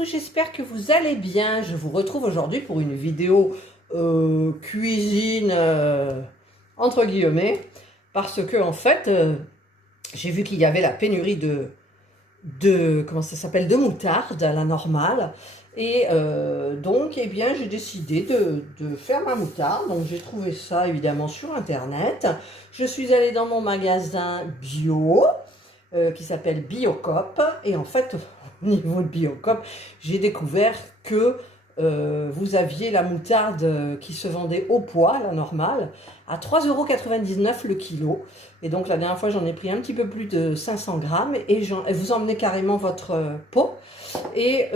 tous, j'espère que vous allez bien. Je vous retrouve aujourd'hui pour une vidéo cuisine entre guillemets, parce que en fait, j'ai vu qu'il y avait la pénurie de comment ça s'appelle, de moutarde à la normale. Et donc, eh bien, j'ai décidé de faire ma moutarde. Donc, j'ai trouvé ça évidemment sur Internet. Je suis allée dans mon magasin bio qui s'appelle Biocoop. Et en fait, au niveau de Biocoop, j'ai découvert que vous aviez la moutarde qui se vendait au poids, la normale, à 3,99 € le kilo. Et donc la dernière fois, j'en ai pris un petit peu plus de 500 grammes et vous emmenez carrément votre pot. Et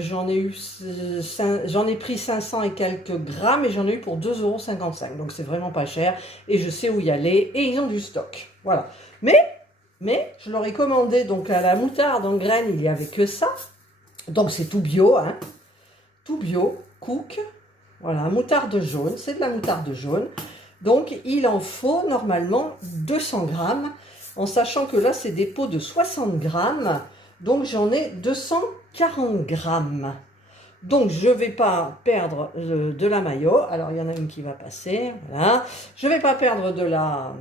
j'en ai pris 500 et quelques grammes et j'en ai eu pour 2,55 €. Donc c'est vraiment pas cher et je sais où y aller et ils ont du stock. Voilà. Mais je leur ai commandé donc à la moutarde en graines, il n'y avait que ça. Donc c'est tout bio, hein. Tout bio, Cook, voilà, moutarde jaune, c'est de la moutarde jaune. Donc il en faut normalement 200 grammes, en sachant que là c'est des pots de 60 grammes, donc j'en ai 240 grammes. Donc je ne vais pas perdre de la mayo, alors il y en a une qui va passer, voilà. Je ne vais pas perdre de la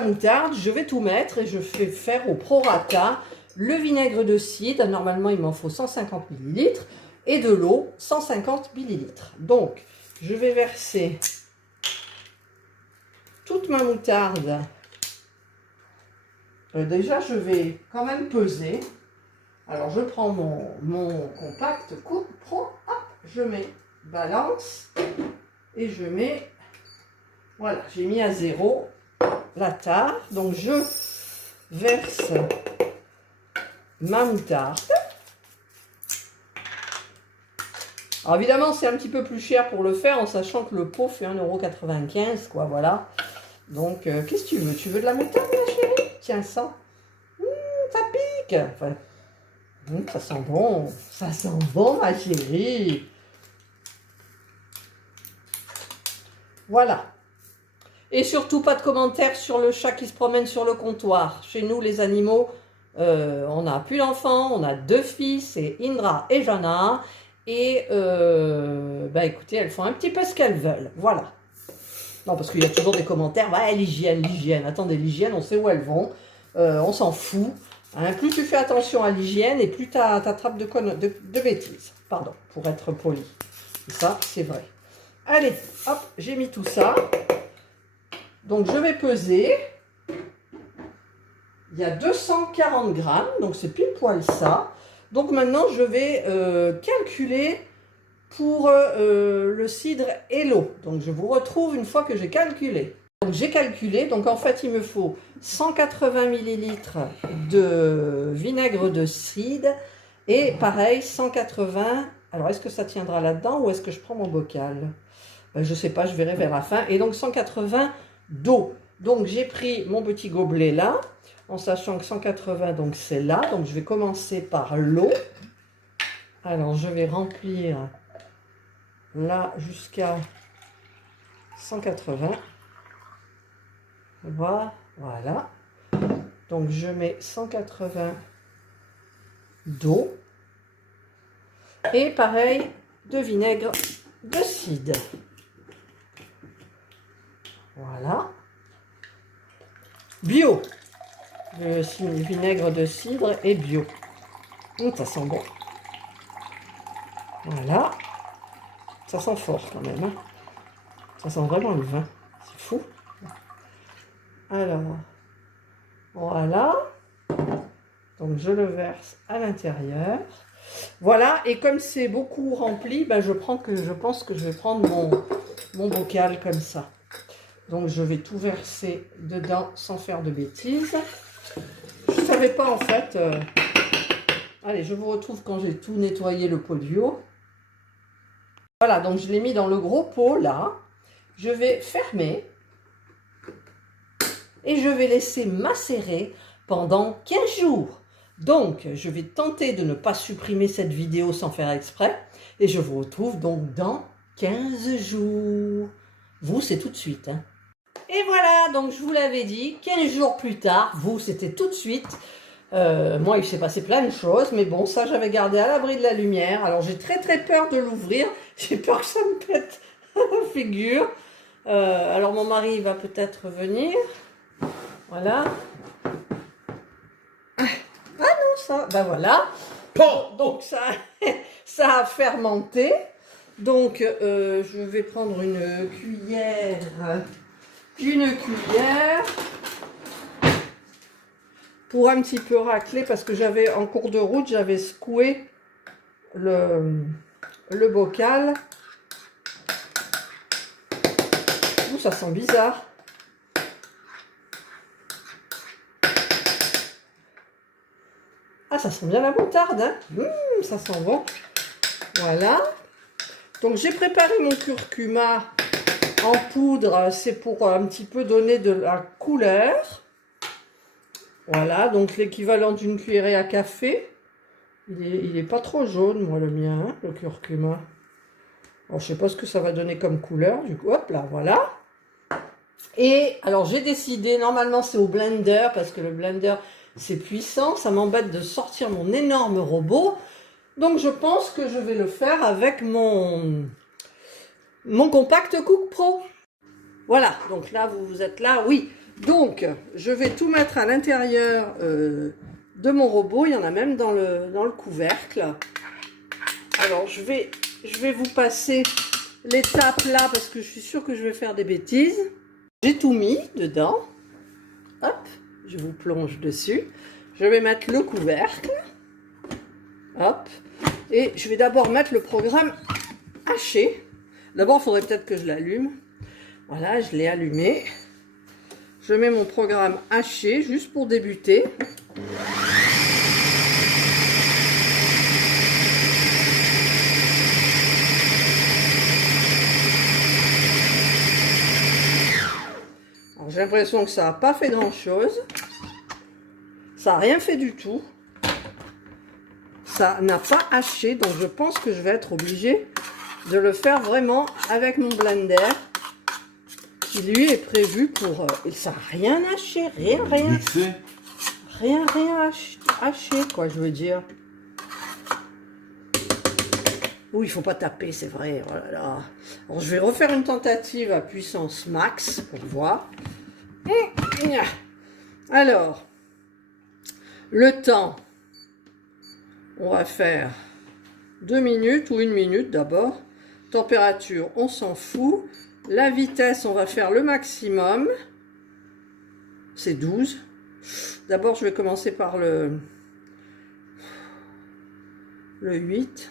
moutarde, je vais tout mettre et je fais faire au prorata le vinaigre de cidre, normalement il m'en faut 150 ml. Et de l'eau, 150 ml. Donc, je vais verser toute ma moutarde. Déjà, je vais quand même peser. Alors, je prends mon compact Cook Pro, hop, je mets balance et je mets, voilà, j'ai mis à 0 la tare. Donc, je verse ma moutarde. Alors évidemment, c'est un petit peu plus cher pour le faire, en sachant que le pot fait 1,95 €, quoi, voilà. Donc, qu'est-ce que tu veux? Tu veux de la moutarde, ma chérie? Tiens, ça. Ça pique. Enfin, ça sent bon. Ça sent bon, ma chérie. Voilà. Et surtout, pas de commentaires sur le chat qui se promène sur le comptoir. Chez nous, les animaux, on n'a plus d'enfants, on a 2 fils, c'est Indra et Jana. Et bah écoutez, elles font un petit peu ce qu'elles veulent, voilà. Non, parce qu'il y a toujours des commentaires, ouais, l'hygiène, l'hygiène. Attendez, l'hygiène, on sait où elles vont, on s'en fout. Hein. Plus tu fais attention à l'hygiène et plus tu attrapes de bêtises, pardon, pour être poli. Et ça, c'est vrai. Allez, hop, j'ai mis tout ça. Donc je vais peser. Il y a 240 grammes, donc c'est pile poil ça. Donc maintenant, je vais calculer pour le cidre et l'eau. Donc je vous retrouve une fois que j'ai calculé. Donc j'ai calculé, donc en fait il me faut 180 ml de vinaigre de cidre et pareil 180. Alors est-ce que ça tiendra là-dedans ou est-ce que je prends mon bocal? Ben, je ne sais pas, je verrai vers la fin. Et donc 180 d'eau. Donc j'ai pris mon petit gobelet là. En sachant que 180, donc c'est là. Donc je vais commencer par l'eau. Alors je vais remplir là jusqu'à 180. Voilà. Donc je mets 180 d'eau. Et pareil de vinaigre de cidre. Voilà. Bio. Le vinaigre de cidre est bio. Ça sent bon. Voilà. Ça sent fort quand même. Hein. Ça sent vraiment le vin. C'est fou. Alors, voilà. Donc je le verse à l'intérieur. Voilà. Et comme c'est beaucoup rempli, ben je pense que je vais prendre mon bocal comme ça. Donc je vais tout verser dedans sans faire de bêtises. Je ne savais pas en fait. Allez, je vous retrouve quand j'ai tout nettoyé le pot bio. Voilà, donc je l'ai mis dans le gros pot là. Je vais fermer. Et je vais laisser macérer pendant 15 jours. Donc, je vais tenter de ne pas supprimer cette vidéo sans faire exprès. Et je vous retrouve donc dans 15 jours. Vous, c'est tout de suite. Hein. Et voilà, donc je vous l'avais dit, 15 jours plus tard, vous, c'était tout de suite. Moi, il s'est passé plein de choses, mais bon, ça, j'avais gardé à l'abri de la lumière. Alors, j'ai très peur de l'ouvrir. J'ai peur que ça me pète la figure. Alors, mon mari va peut-être venir. Voilà. Ah non, ça, ben voilà. Donc, ça a fermenté. Donc, je vais prendre une cuillère. Pour un petit peu racler, parce que j'avais, en cours de route, j'avais secoué le bocal. Ouh, ça sent bizarre. Ah, ça sent bien la moutarde, hein. Ça sent bon. Voilà. Donc, j'ai préparé mon curcuma en poudre. C'est pour un petit peu donner de la couleur. Voilà, donc l'équivalent d'une cuillerée à café. Il est pas trop jaune, moi, le mien, hein, le curcuma. Alors, je sais pas ce que ça va donner comme couleur. Du coup, hop là, voilà. Et alors, j'ai décidé, normalement, c'est au blender, parce que le blender, c'est puissant. Ça m'embête de sortir mon énorme robot. Donc, je pense que je vais le faire avec mon Compact Cook Pro. Voilà, donc là, vous êtes là, oui. Donc, je vais tout mettre à l'intérieur de mon robot. Il y en a même dans le couvercle. Alors, je vais vous passer l'étape là, parce que je suis sûre que je vais faire des bêtises. J'ai tout mis dedans. Hop, je vous plonge dessus. Je vais mettre le couvercle. Hop. Et je vais d'abord mettre le programme haché. D'abord, il faudrait peut-être que je l'allume. Voilà, je l'ai allumé. Je mets mon programme haché juste pour débuter. J'ai l'impression que ça n'a pas fait grand-chose. Ça n'a rien fait du tout. Ça n'a pas haché, donc je pense que je vais être obligée de le faire vraiment avec mon blender. Qui lui est prévu pour... et ça n'a rien haché, rien. Rien haché, quoi, je veux dire. Oui, il faut pas taper, c'est vrai. Oh là là. Alors, je vais refaire une tentative à puissance max pour voir. Alors, le temps, on va faire 2 minutes ou 1 minute d'abord. Température, on s'en fout. La vitesse, on va faire le maximum. C'est 12. D'abord, je vais commencer par le 8.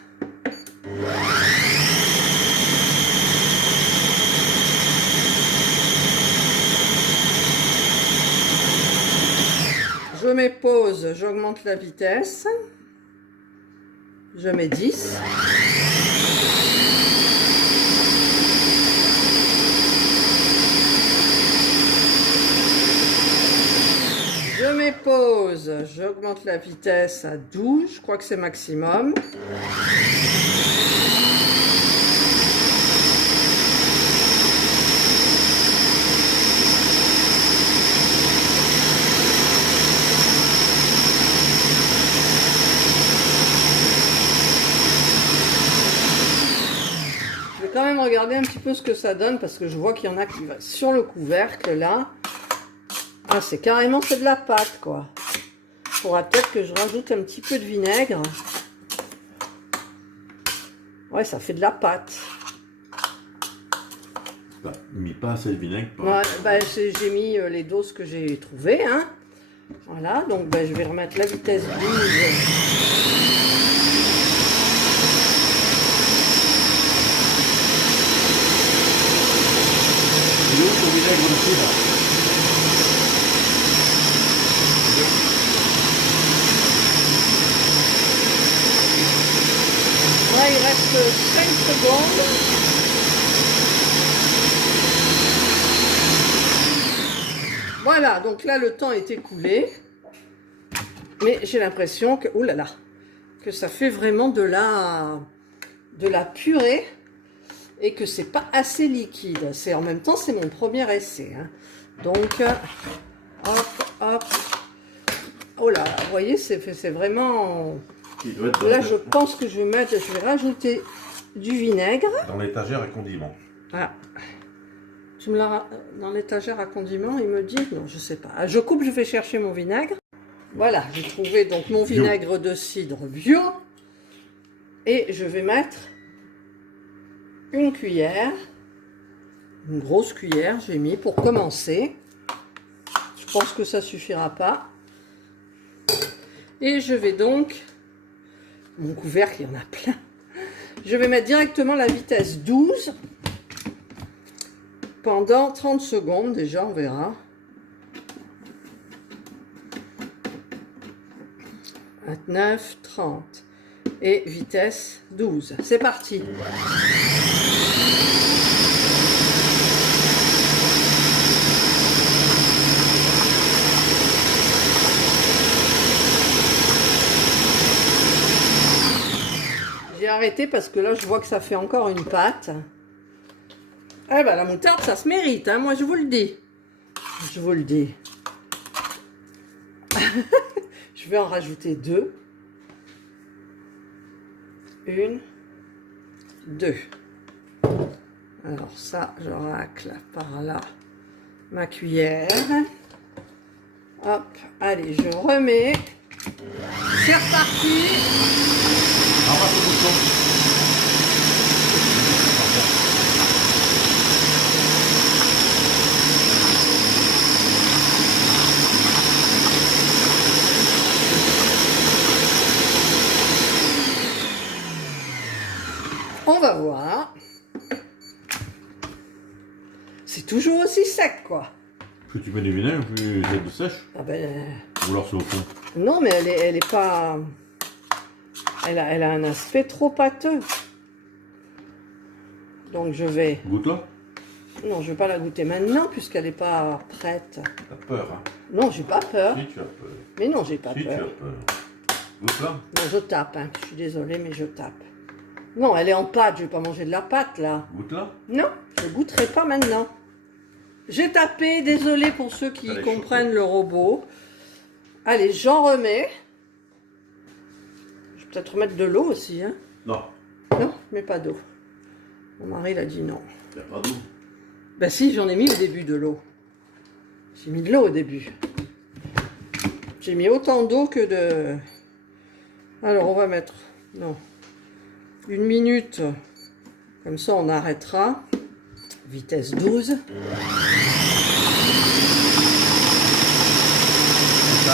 Je mets pause, j'augmente la vitesse. Je mets 10. Je mets pause, j'augmente la vitesse à 12, je crois que c'est maximum. Je vais quand même regarder un petit peu ce que ça donne parce que je vois qu'il y en a qui va sur le couvercle là. Ah, c'est carrément de la pâte, quoi. Il faudra peut-être que je rajoute un petit peu de vinaigre. Ouais, ça fait de la pâte. Mais pas assez de vinaigre. Ouais, bah, j'ai mis les doses que j'ai trouvées, hein. Voilà, donc bah, je vais remettre la vitesse 12. Il est où ton vinaigre aussi, là? Là, il reste 5 secondes. Voilà, donc là, le temps est écoulé. Mais j'ai l'impression que... Ouh là là, que ça fait vraiment de la purée et que c'est pas assez liquide. C'est en même temps, c'est mon premier essai, hein. Donc, hop, hop. Oh l'eau là. Vous voyez, c'est vraiment... Qui doit être Là, je pense que je vais rajouter du vinaigre. dans l'étagère à condiments. Ah. Tu me l'as dans l'étagère à condiments, il me dit, non, je sais pas. Ah, je coupe, je vais chercher mon vinaigre. Voilà, j'ai trouvé donc mon vinaigre de cidre bio. Et je vais mettre une cuillère, une grosse cuillère, j'ai mis pour commencer. Je pense que ça suffira pas. Et je vais donc, mon couvercle, il y en a plein. Je vais mettre directement la vitesse 12 pendant 30 secondes déjà, on verra. 29, 30 et vitesse 12. C'est parti. J'ai arrêté parce que là je vois que ça fait encore une pâte. Eh ben la moutarde ça se mérite, hein, moi je vous le dis. Je vous le dis. Je vais en rajouter 2. 1, 2. Alors ça, je racle par là ma cuillère. Hop, allez, je remets. C'est reparti. Ramasse le bouchon. On va voir. C'est toujours aussi sec, quoi. Plus tu mets du vinaigre, plus c'est de sèche. Ah ben, Ou alors c'est au fond. non, mais elle est pas... Elle a un aspect trop pâteux. Donc je vais... Goûte-la. Non, je vais pas la goûter maintenant puisqu'elle n'est pas prête. T'as peur, hein? Non, j'ai pas peur. Si tu as peur. Mais non, j'ai pas Si tu as peur. peur. Goûte-la. Non, je tape, hein. Je suis désolée, mais je tape. Non, elle est en pâte, je vais pas manger de la pâte, là. Goûte-la. Non, je goûterai pas maintenant. J'ai tapé, désolé pour ceux qui Elle est comprennent chaude. le robot. Allez, j'en remets. Je vais peut-être remettre de l'eau aussi, hein. Non. Non, mais pas d'eau. Mon mari l'a dit non. Il n'y a pas d'eau. Ben si, j'en ai mis au début de l'eau. J'ai mis de l'eau au début. J'ai mis autant d'eau que de... Alors, on va mettre... Non. 1 minute. Comme ça, on arrêtera. Vitesse 12. Ça,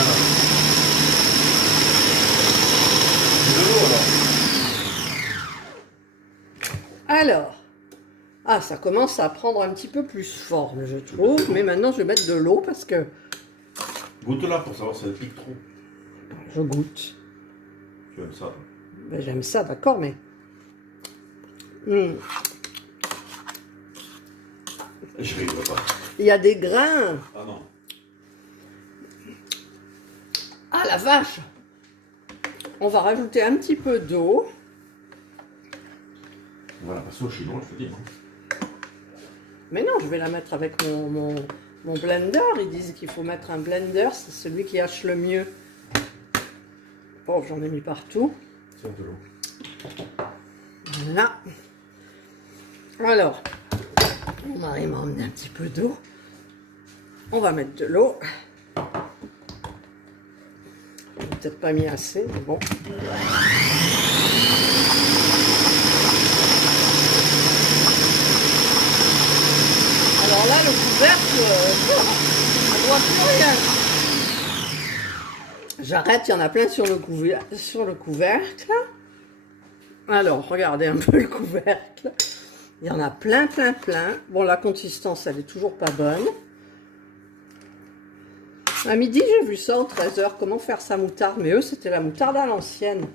là. De l'eau, alors. Alors. Ah, ça commence à prendre un petit peu plus forme, je trouve. Mais maintenant, je vais mettre de l'eau parce que... Goûte-la pour savoir si elle pique trop. Je goûte. Tu aimes ça, toi? Ben, j'aime ça, d'accord, mais... Je rigole pas. Il y a des grains. Ah non. Ah, la vache. On va rajouter un petit peu d'eau. Voilà, passer au chinois, je te dis. Hein. Mais non, je vais la mettre avec mon blender. Ils disent qu'il faut mettre un blender, c'est celui qui hache le mieux. Oh, j'en ai mis partout. Tiens, de l'eau. Voilà. Alors, mon mari m'a emmené un petit peu d'eau. On va mettre de l'eau. Peut-être pas mis assez, mais bon. Alors là, le couvercle, on ne voit plus rien. J'arrête, il y en a plein sur le couvercle. Alors, regardez un peu le couvercle. Il y en a plein, plein, plein. Bon, la consistance, elle est toujours pas bonne. À midi, j'ai vu ça, en 13h, comment faire sa moutarde. Mais eux, c'était la moutarde à l'ancienne.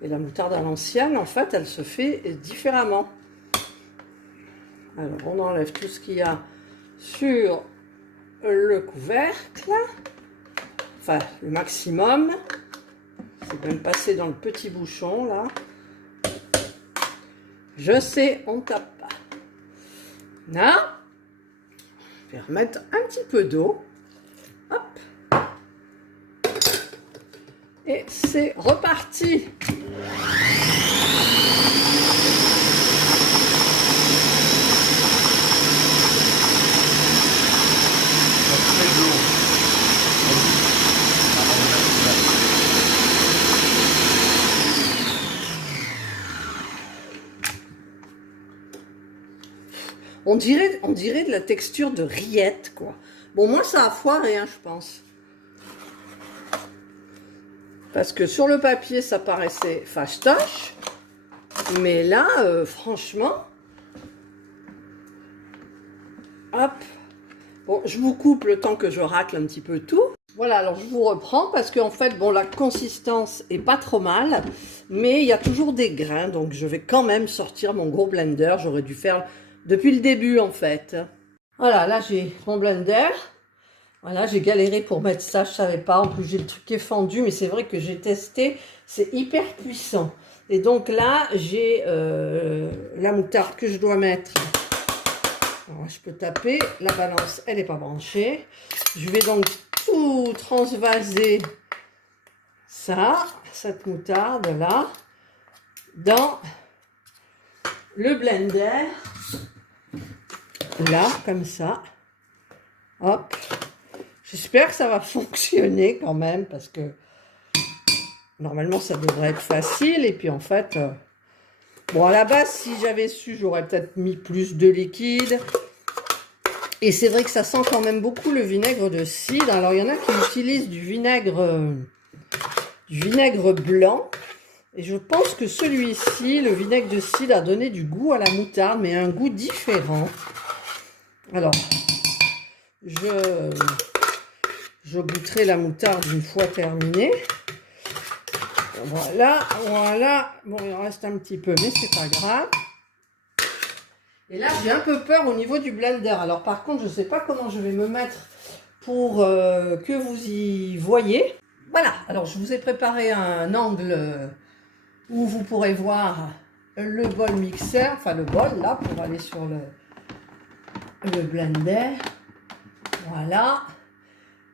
Et la moutarde à l'ancienne, en fait, elle se fait différemment. Alors, on enlève tout ce qu'il y a sur le couvercle. Enfin, le maximum. C'est même passé dans le petit bouchon, là. Je sais, on tape pas. Là, je vais remettre un petit peu d'eau. Hop. Et c'est reparti. On dirait de la texture de rillettes, quoi. Bon, moi, ça a foiré, hein, je pense. Parce que sur le papier, ça paraissait fastoche. Mais là, franchement... Hop. Bon, je vous coupe le temps que je racle un petit peu tout. Voilà, alors je vous reprends parce qu'en fait, bon, la consistance est pas trop mal. Mais il y a toujours des grains, donc je vais quand même sortir mon gros blender. J'aurais dû faire... depuis le début, en fait. Voilà, là, j'ai mon blender. Voilà, j'ai galéré pour mettre ça, je savais pas. En plus, j'ai le truc qui est fendu, mais c'est vrai que j'ai testé. C'est hyper puissant. Et donc là, j'ai la moutarde que je dois mettre. Alors, je peux taper. La balance, elle n'est pas branchée. Je vais donc tout transvaser ça, cette moutarde-là, dans le blender. Là, comme ça. Hop. J'espère que ça va fonctionner quand même, parce que normalement, ça devrait être facile. Et puis, en fait, bon, à la base, si j'avais su, j'aurais peut-être mis plus de liquide. Et c'est vrai que ça sent quand même beaucoup le vinaigre de cidre. Alors, il y en a qui utilisent du vinaigre blanc. Et je pense que celui-ci, le vinaigre de cidre, a donné du goût à la moutarde, mais un goût différent. Alors, je goûterai la moutarde une fois terminée. Voilà, voilà. Bon, il en reste un petit peu, mais c'est pas grave. Et là, j'ai un peu peur au niveau du blender. Alors, par contre, je ne sais pas comment je vais me mettre pour que vous y voyez. Voilà, alors je vous ai préparé un angle où vous pourrez voir le bol mixeur, enfin le bol là, pour aller sur le blender. Voilà.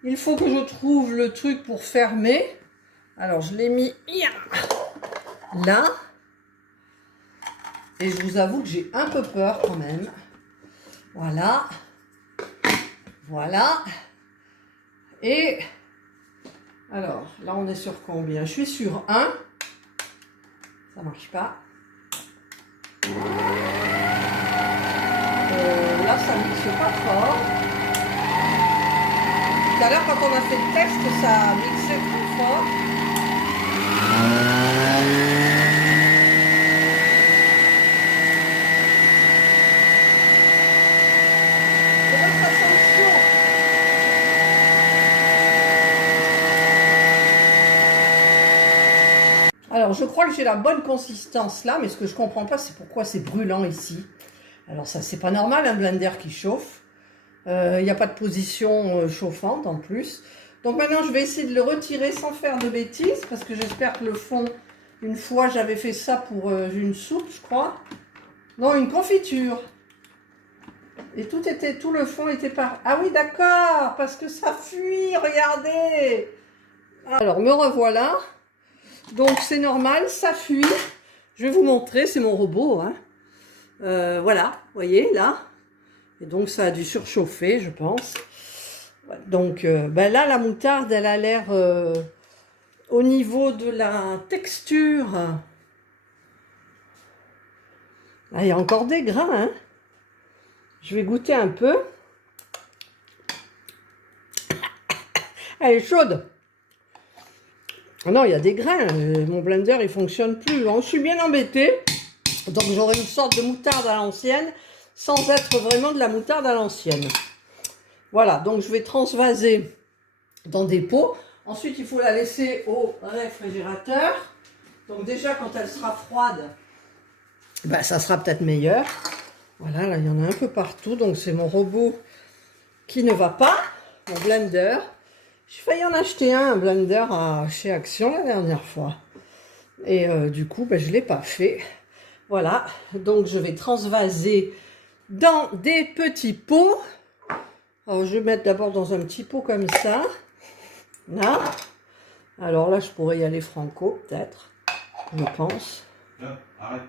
Il faut que je trouve le truc pour fermer. Alors, je l'ai mis là. Et je vous avoue que j'ai un peu peur quand même. Voilà. Voilà. Et alors, là, on est sur combien? Je suis sur 1. Ça marche pas. Là, ça mixe pas fort. Tout à l'heure, quand on a fait le test, ça mixait très fort. Et là, ça sent chaud. Alors, je crois que j'ai la bonne consistance là, mais ce que je comprends pas, c'est pourquoi c'est brûlant ici. Alors ça, c'est pas normal, un blender qui chauffe. Il n'y a pas de position chauffante en plus. Donc maintenant, je vais essayer de le retirer sans faire de bêtises, parce que j'espère que le fond, une fois, j'avais fait ça pour une soupe, je crois. Non, une confiture. Et tout le fond était par... Ah oui, d'accord, parce que ça fuit, regardez. Alors, me revoilà. Donc, c'est normal, ça fuit. Je vais vous montrer, c'est mon robot, hein. Voilà, vous voyez, là. Et donc, ça a dû surchauffer, je pense. Donc, ben là, la moutarde, elle a l'air au niveau de la texture. Là, il y a encore des grains, hein. Je vais goûter un peu. Elle est chaude. Ah non, il y a des grains. Mon blender, il fonctionne plus. Je suis bien embêtée. Donc, j'aurai une sorte de moutarde à l'ancienne, sans être vraiment de la moutarde à l'ancienne. Voilà, donc je vais transvaser dans des pots. Ensuite, il faut la laisser au réfrigérateur. Donc déjà, quand elle sera froide, ben, ça sera peut-être meilleur. Voilà, là, il y en a un peu partout. Donc, c'est mon robot qui ne va pas, mon blender. J'ai failli en acheter un blender chez Action la dernière fois. Et du coup, ben, je ne l'ai pas fait. Voilà, donc je vais transvaser dans des petits pots. Alors, je vais mettre d'abord dans un petit pot comme ça. Là. Alors là, je pourrais y aller franco, peut-être. Je pense. Non, arrête.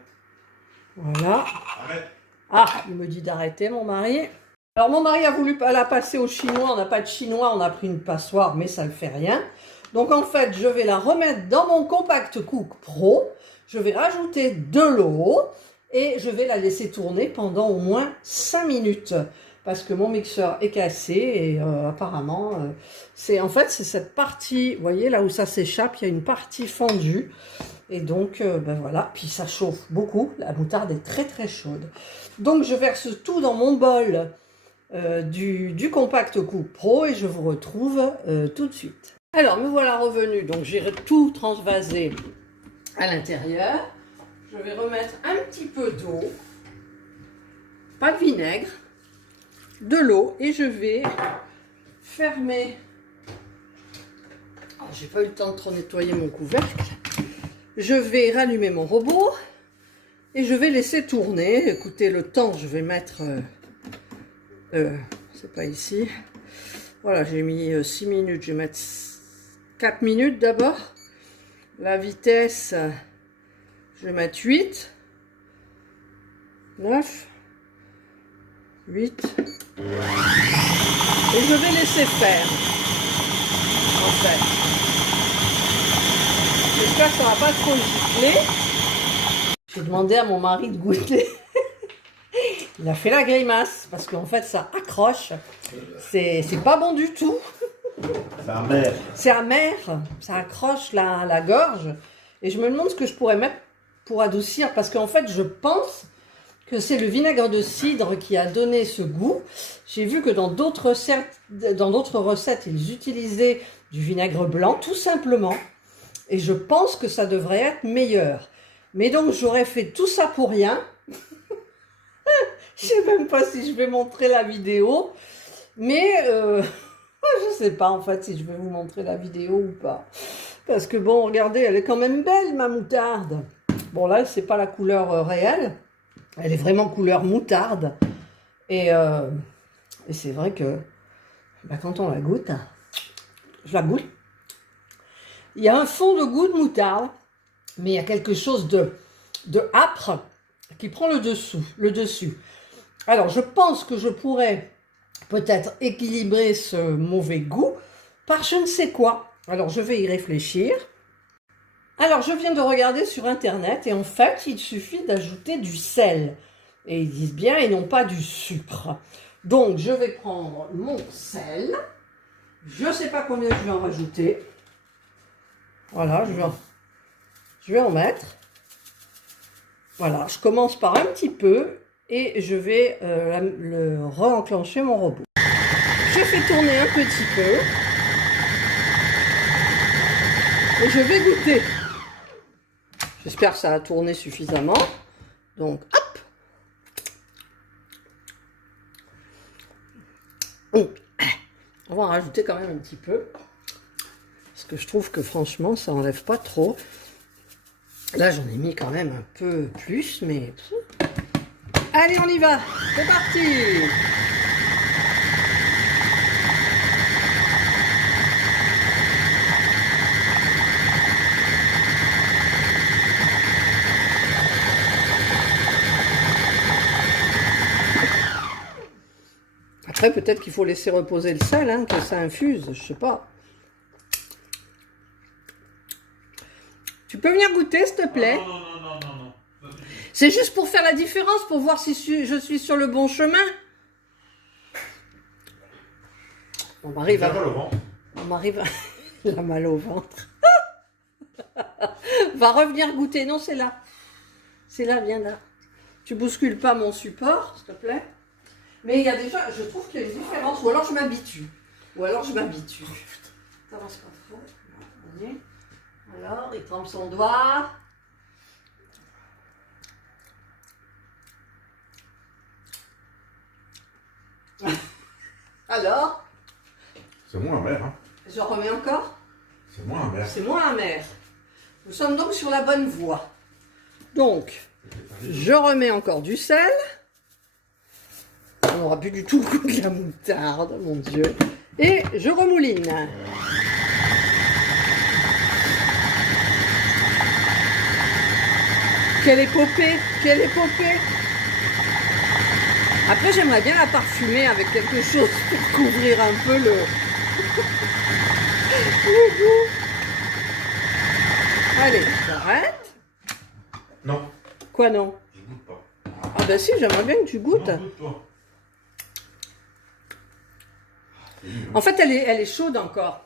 Voilà. Arrête. Ah, il me dit d'arrêter, mon mari. Alors, mon mari a voulu la passer au chinois. On n'a pas de chinois, on a pris une passoire, mais ça ne fait rien. Donc, en fait, je vais la remettre dans mon Compact Cook Pro. Je vais rajouter de l'eau et je vais la laisser tourner pendant au moins 5 minutes. Parce que mon mixeur est cassé et apparemment, c'est cette partie, vous voyez, là où ça s'échappe, il y a une partie fendue. Et donc, ben voilà, puis ça chauffe beaucoup. La moutarde est très très chaude. Donc, je verse tout dans mon bol du Compact Cook Pro et je vous retrouve tout de suite. Alors, me voilà revenu. Donc, j'ai tout transvasé à l'intérieur. Je vais remettre un petit peu d'eau, pas de vinaigre, de l'eau et je vais fermer. Oh, j'ai pas eu le temps de trop nettoyer mon couvercle. Je vais rallumer mon robot et je vais laisser tourner. Écoutez, le temps, je vais mettre... c'est pas ici. Voilà, j'ai mis 6 minutes. Je vais mettre 4 minutes d'abord. La vitesse, je vais mettre 8, 9, 8. Et je vais laisser faire. En fait. J'espère que ça ne va pas trop gicler. J'ai demandé à mon mari de goûter. Il a fait la grimace parce qu'en fait ça accroche. C'est pas bon du tout. C'est amer. C'est amer. Ça accroche la gorge. Et je me demande ce que je pourrais mettre pour adoucir. Parce qu'en fait je pense que c'est le vinaigre de cidre qui a donné ce goût. J'ai vu que dans d'autres recettes, ils utilisaient du vinaigre blanc tout simplement. Et je pense que ça devrait être meilleur. Mais donc, j'aurais fait tout ça pour rien. Je ne sais même pas si je vais montrer la vidéo. Mais je ne sais pas en fait si je vais vous montrer la vidéo ou pas. Parce que bon, regardez, elle est quand même belle ma moutarde. Bon là, c'est pas la couleur réelle. Elle est vraiment couleur moutarde. Et c'est vrai que bah, quand on la goûte, je la goûte. Il y a un fond de goût de moutarde, mais il y a quelque chose de âpre qui prend le dessus. Alors, je pense que je pourrais peut-être équilibrer ce mauvais goût par je ne sais quoi. Alors, je vais y réfléchir. Alors, je viens de regarder sur Internet et en fait, il suffit d'ajouter du sel. Et ils disent bien, et non pas du sucre. Donc, je vais prendre mon sel. Je ne sais pas combien je vais en rajouter. Voilà, je vais en mettre. Voilà, je commence par un petit peu et je vais re-enclencher mon robot. Je fais tourner un petit peu et je vais goûter. J'espère que ça a tourné suffisamment. Donc, hop. On va en rajouter quand même un petit peu. Parce que je trouve que franchement, ça enlève pas trop. Là, j'en ai mis quand même un peu plus, mais... Allez, on y va. C'est parti. Après, peut-être qu'il faut laisser reposer le sel, hein, que ça infuse, je sais pas. Tu peux venir goûter, s'il te plaît? Non. C'est juste pour faire la différence, pour voir si je suis sur le bon chemin. Mon mari va... Mon mari va... Il a mal au ventre. Va revenir goûter. Non, c'est là. C'est là, viens là. Tu bouscules pas mon support, s'il te plaît. Mais il y a déjà... Je trouve qu'il y a une différence. Ou alors je m'habitue. Ça va, c'est pas trop. Allez. Alors, il trempe son doigt. Alors? C'est moins amer, hein. Je remets encore? C'est moins amer. C'est moins amer. Nous sommes donc sur la bonne voie. Donc, je remets encore du sel. On n'aura plus du tout le goût de la moutarde, mon Dieu. Et je remouline. Quelle épopée, quelle épopée. Après, j'aimerais bien la parfumer avec quelque chose pour couvrir un peu le goût. Allez, j'arrête. Non, Quoi non? je goûte pas. Ah ben si, j'aimerais bien que tu goûtes. Non, goûte-toi. En fait, elle est chaude encore.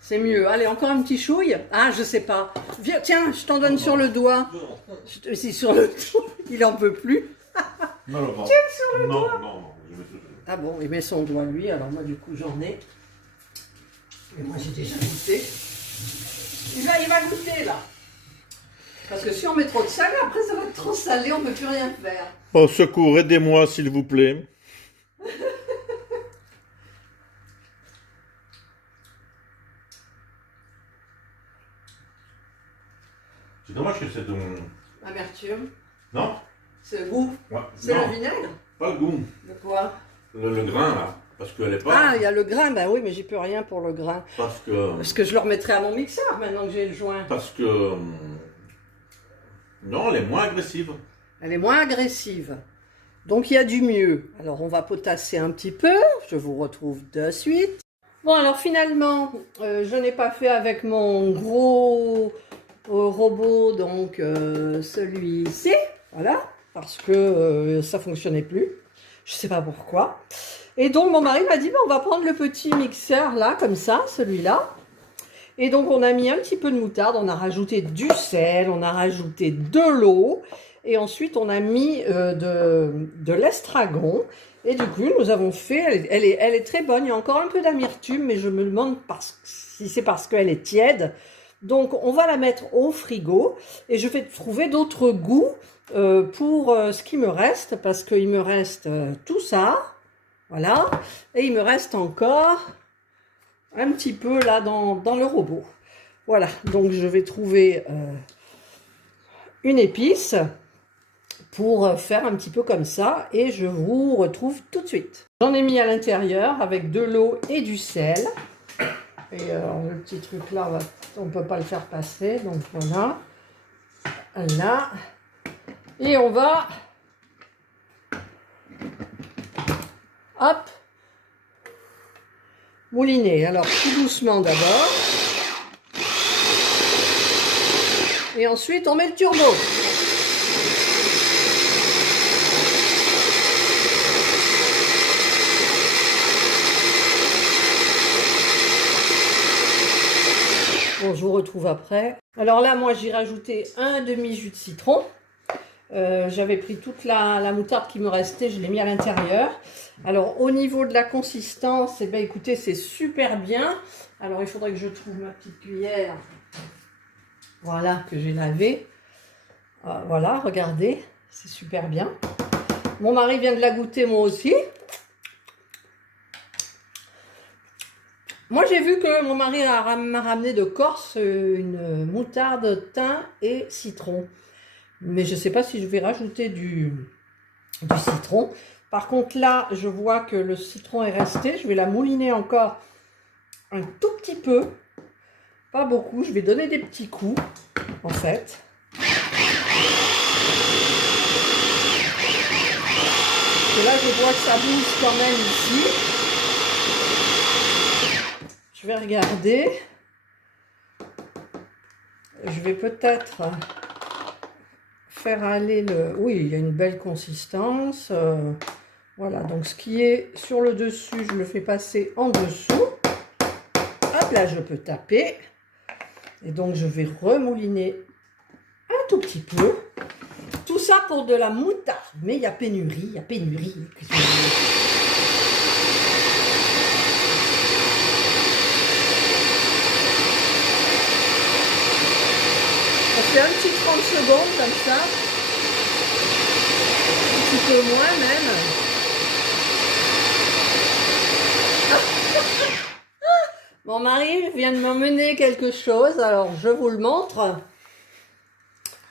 C'est mieux. Allez, encore un petit chouille. Ah, je sais pas. Viens, tiens, je t'en donne sur le doigt. Si sur le doigt, il en peut plus. Non, non, non. Tiens sur le non, doigt. non, non, je vais tout. Ah bon, il met son doigt lui, alors moi du coup j'en ai. Et moi j'ai déjà goûté. Il va goûter là. Parce que si on met trop de sel, après ça va être trop salé, on ne peut plus rien faire. Au secours, aidez-moi s'il vous plaît. C'est dommage que c'est de... Amertume. Non? C'est le goût. Ouais. C'est Non, le vinaigre. pas le goût. De quoi? Le grain là. Parce qu'elle est pas... Ah, il y a le grain, ben oui, mais j'y peux rien pour le grain. Parce que... Parce que je le remettrai à mon mixeur maintenant que j'ai le joint. Parce que... Non, elle est moins agressive. Elle est moins agressive. Donc il y a du mieux. Alors on va potasser un petit peu. Je vous retrouve de suite. Bon alors finalement, je n'ai pas fait avec mon gros robot, donc celui-ci. Voilà. Parce que ça fonctionnait plus. Je sais pas pourquoi. Et donc mon mari m'a dit, on va prendre le petit mixeur là, comme ça, celui-là. Et donc on a mis un petit peu de moutarde, on a rajouté du sel, on a rajouté de l'eau. Et ensuite on a mis de l'estragon. Et du coup nous avons fait, elle est très bonne, il y a encore un peu d'amertume, mais je me demande si c'est parce qu'elle est tiède. Donc on va la mettre au frigo et je vais trouver d'autres goûts pour ce qui me reste, parce qu'il me reste tout ça, voilà, et il me reste encore un petit peu là dans le robot. Voilà, donc je vais trouver une épice pour faire un petit peu comme ça et je vous retrouve tout de suite. J'en ai mis à l'intérieur avec de l'eau et du sel. Et le petit truc là, on ne peut pas le faire passer, donc voilà. Là. Et on va, hop, mouliner. Alors tout doucement d'abord. Et ensuite on met le turbo. Bon, je vous retrouve après. Alors là, moi, j'ai rajouté un demi-jus de citron. J'avais pris toute la moutarde qui me restait, je l'ai mis à l'intérieur. Alors, au niveau de la consistance, eh bien, écoutez, c'est super bien. Alors, il faudrait que je trouve ma petite cuillère. Voilà, que j'ai lavée. Voilà, regardez, c'est super bien. Mon mari vient de la goûter, moi aussi. Moi, j'ai vu que mon mari m'a ramené de Corse une moutarde, thym et citron. Mais je ne sais pas si je vais rajouter du citron. Par contre, là, je vois que le citron est resté. Je vais la mouliner encore un tout petit peu. Pas beaucoup. Je vais donner des petits coups, en fait. Et là, je vois que ça bouge quand même ici. Je vais regarder. Je vais peut-être faire aller le... Oui, il y a une belle consistance. Voilà, donc ce qui est sur le dessus, je le fais passer en dessous. Hop, là, je peux taper. Et donc, je vais remouliner un tout petit peu. Tout ça pour de la moutarde. Mais il y a pénurie, il y a pénurie. On fait un petit 30 secondes comme ça. Un petit peu moins même. Mon mari vient de m'emmener quelque chose, alors je vous le montre.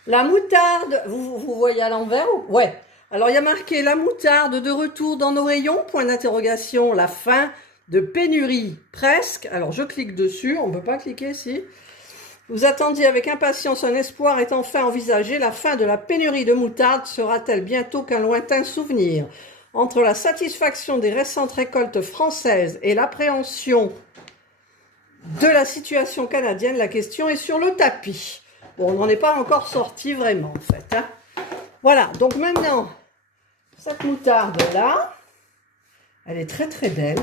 La moutarde, vous voyez à l'envers? Ouais. Alors il y a marqué la moutarde de retour dans nos rayons, point d'interrogation, la fin de pénurie, presque. Alors je clique dessus, on ne peut pas cliquer ici. Vous attendiez avec impatience un espoir est enfin envisagé. La fin de la pénurie de moutarde sera-t-elle bientôt qu'un lointain souvenir? Entre la satisfaction des récentes récoltes françaises et l'appréhension de la situation canadienne, la question est sur le tapis. Bon, on n'en est pas encore sorti vraiment, en fait. Hein. Voilà, donc maintenant, cette moutarde-là, elle est très très belle.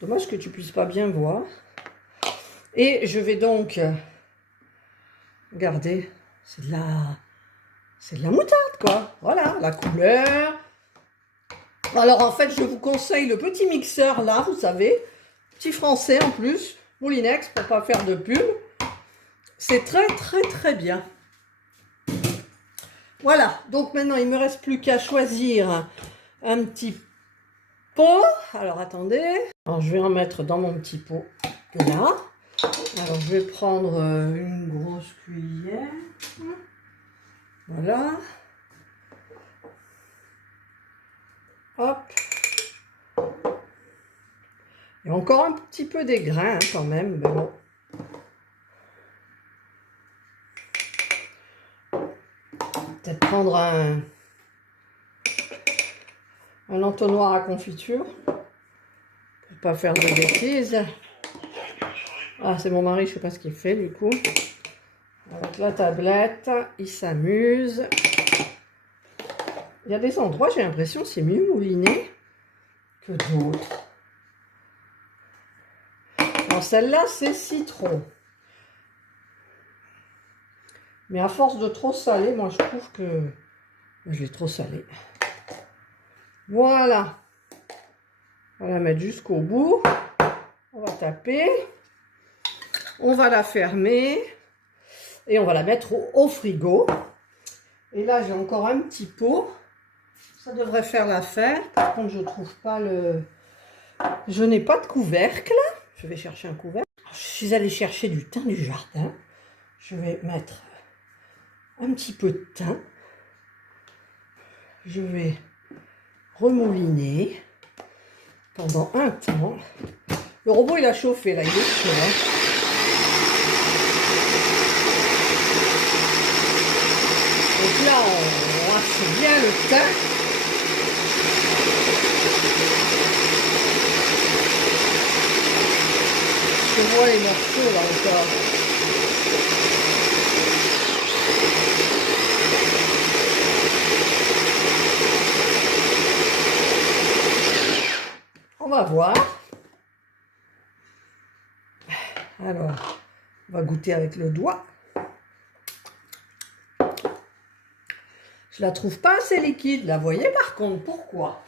Dommage que tu puisses pas bien voir. Et je vais donc... Regardez, c'est de la moutarde, quoi. Voilà, la couleur. Alors, en fait, je vous conseille le petit mixeur, là, vous savez. Petit français, en plus. Moulinex, pour pas faire de pub. C'est très, très, très bien. Voilà. Donc, maintenant, il ne me reste plus qu'à choisir un petit pot. Alors, attendez. Alors, je vais en mettre dans mon petit pot, là. Alors, je vais prendre une grosse cuillère. Voilà. Hop. Et encore un petit peu des grains, hein, quand même. Mais bon. Peut-être prendre un entonnoir à confiture. Pour pas faire de bêtises. Ah, c'est mon mari, je sais pas ce qu'il fait du coup. Avec la tablette, il s'amuse. Il y a des endroits, j'ai l'impression, c'est mieux mouliné que d'autres. Alors celle-là, c'est citron. Mais à force de trop saler, moi je trouve que je l'ai trop salé. Voilà. On va la mettre jusqu'au bout. On va taper. On va la fermer et on va la mettre au frigo. Et là, j'ai encore un petit pot. Ça devrait faire l'affaire. Par contre, je ne trouve pas le... Je n'ai pas de couvercle. Je vais chercher un couvercle. Je suis allée chercher du thym du jardin. Je vais mettre un petit peu de thym. Je vais remouliner pendant un temps. Le robot, il a chauffé, là, il est chaud. Hein. Donc là, on rince bien le thym. Je vois les morceaux là encore. On va voir. Alors, on va goûter avec le doigt. Je la trouve pas assez liquide, là. Vous voyez par contre, pourquoi?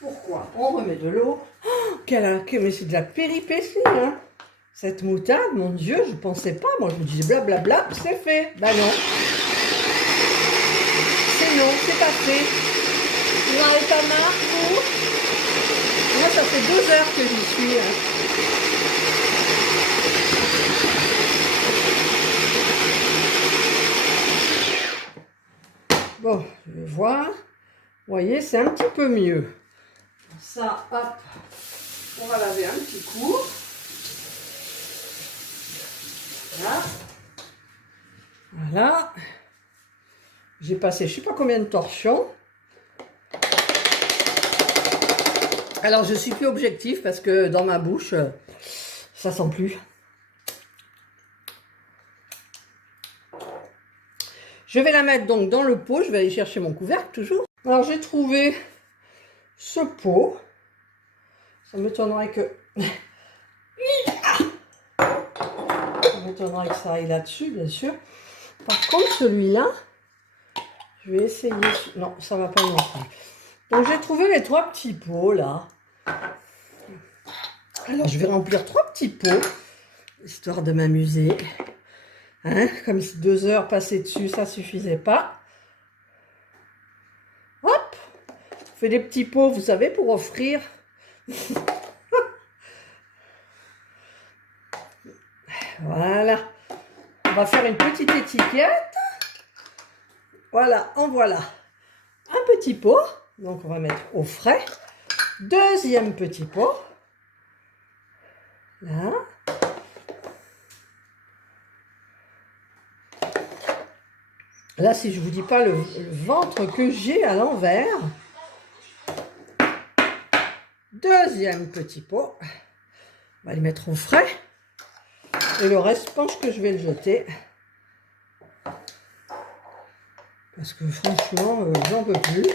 Pourquoi? On remet de l'eau. Oh, mais c'est de la péripétie, hein. Cette moutarde, mon Dieu, je pensais pas. Moi, je me disais blablabla, c'est fait. Bah non. C'est non, c'est pas fait. Vous n'en avez pas marre, vous? Moi, ça fait 2 heures que j'y suis. Hein. Bon, je vais voir. Vous voyez, c'est un petit peu mieux. Ça, hop, on va laver un petit coup. Voilà. Voilà. J'ai passé je ne sais pas combien de torchons. Alors, je suis plus objectif parce que dans ma bouche, ça sent plus. Je vais la mettre donc dans le pot. Je vais aller chercher mon couvercle toujours. Alors, j'ai trouvé ce pot. Ça m'étonnerait que... Ça m'étonnerait que ça aille là-dessus, bien sûr. Par contre, celui-là, je vais essayer... Non, ça va pas non plus. Donc, j'ai trouvé les 3 petits pots, là. Alors, je vais remplir 3 petits pots, histoire de m'amuser. Hein, comme si 2 heures passées dessus, ça suffisait pas. Hop, on fait des petits pots, vous savez, pour offrir. Voilà. On va faire une petite étiquette. Voilà, en voilà. Un petit pot. Donc, on va mettre au frais. Deuxième petit pot. Là. Là, si je vous dis pas le ventre que j'ai à l'envers. Deuxième petit pot. On va les mettre au frais. Et le reste, je pense que je vais le jeter. Parce que franchement, j'en peux plus.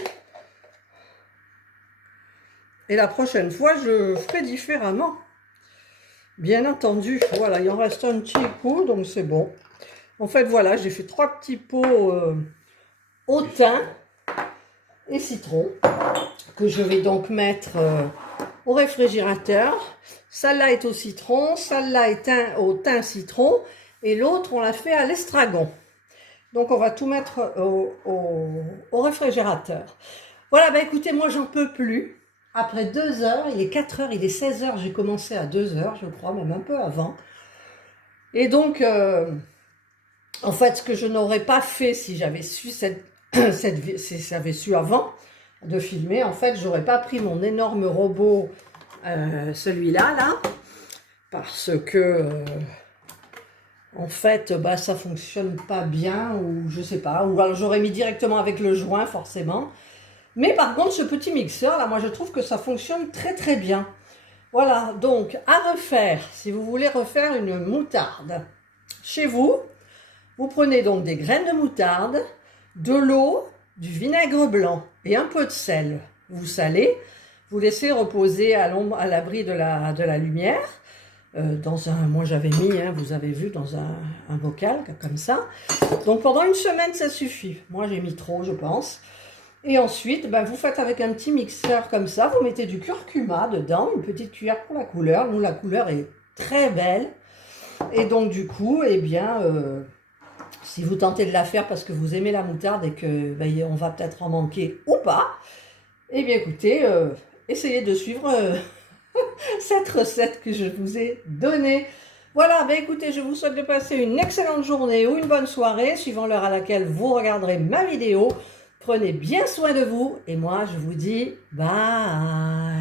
Et la prochaine fois, je ferai différemment. Bien entendu, voilà, il en reste un petit coup, donc c'est bon. En fait, voilà, j'ai fait 3 petits pots au thym et citron, que je vais donc mettre au réfrigérateur. Celle-là est au citron, celle-là est au thym citron, et l'autre, on l'a fait à l'estragon. Donc, on va tout mettre au réfrigérateur. Voilà, bah écoutez, moi, j'en peux plus. Après 2 heures, il est 4 heures, il est 16 heures, j'ai commencé à 2 heures, je crois, même un peu avant. Et donc, en fait, ce que je n'aurais pas fait si j'avais su si j'avais su avant de filmer, en fait, j'aurais pas pris mon énorme robot, celui-là, là, parce que, en fait, bah, ça fonctionne pas bien, ou je sais pas, ou alors j'aurais mis directement avec le joint, forcément. Mais par contre, ce petit mixeur, là, moi, je trouve que ça fonctionne très, très bien. Voilà, donc, à refaire, si vous voulez refaire une moutarde chez vous, vous prenez donc des graines de moutarde, de l'eau, du vinaigre blanc et un peu de sel. Vous salez, vous laissez reposer à l'abri de la lumière, dans un, moi j'avais mis, hein, vous avez vu, dans un bocal, comme ça. Donc pendant une semaine, ça suffit. Moi, j'ai mis trop, je pense. Et ensuite, ben, vous faites avec un petit mixeur comme ça, vous mettez du curcuma dedans, une petite cuillère pour la couleur. Nous, la couleur est très belle. Et donc, du coup, eh bien, si vous tentez de la faire parce que vous aimez la moutarde et que ben, on va peut-être en manquer ou pas, eh bien, écoutez, essayez de suivre cette recette que je vous ai donnée. Voilà, ben écoutez, je vous souhaite de passer une excellente journée ou une bonne soirée, suivant l'heure à laquelle vous regarderez ma vidéo. Prenez bien soin de vous et moi je vous dis bye.